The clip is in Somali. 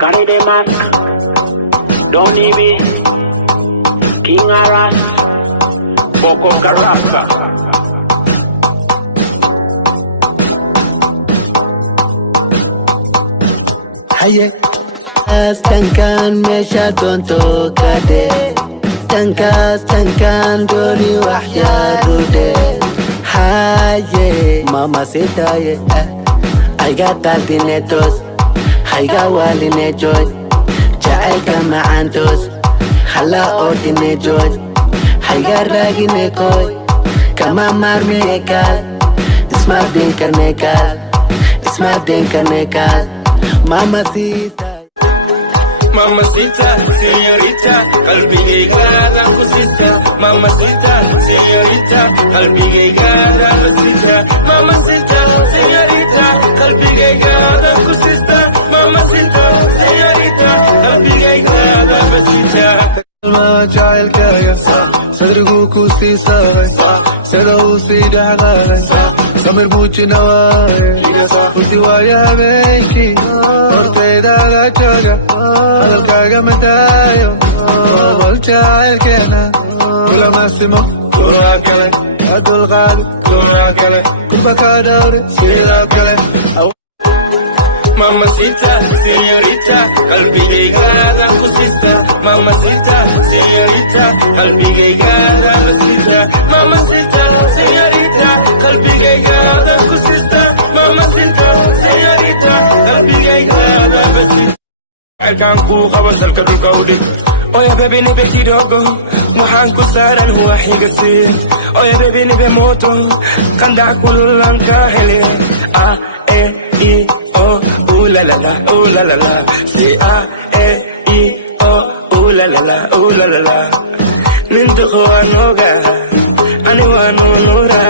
Carry the mask, Donny B, King Aras, Boko Karasa. Haye, tankan mesha tonto kade, tankan doni wahya dude. Haye, mama sitaye, I got talpinetos, I got walinetos, jaika maantos, hala ordinetos, I got raginekoy, kama marmekal, isma dinkarnekal, isma dinkarnekal. Mamacita, mamacita, señorita, qalbi gaada kusita. Mamacita, señorita, qalbi gaada kusita. Mamacita, señorita, qalbi gaada kusita. Mamacita, señorita, qalbi gaada kusita. ما جعل كايا صدرقو كوسي ساغي سدو سيدا غالي سمر بوچ نواي قلتي ويا بيكي ورتي داغا جوجا هذا الكاغا متايو وابل جعل كينا كل ما سمو كورا كالي هدو الغالي كورا كالي كل بكا دوري سيدا كالي Mamacita, señorita, qalbi gaada kusita. Mamacita, señorita, qalbi gaada kusita. Mamacita, señorita, qalbi gaada kusita. Mamacita, señorita, qalbi gaada kusita. Alkan ku khabasal ka dulkawdi. Oya baby ni beki dogo, waxaan ku saaran waxi gasir. Oya baby ni be moto, kanda kululan ka hele. A E I O ooh la la la, ooh la la la. C A E I O ooh la la la, ooh la la la. Nintu ko anoga, ani wa no nura.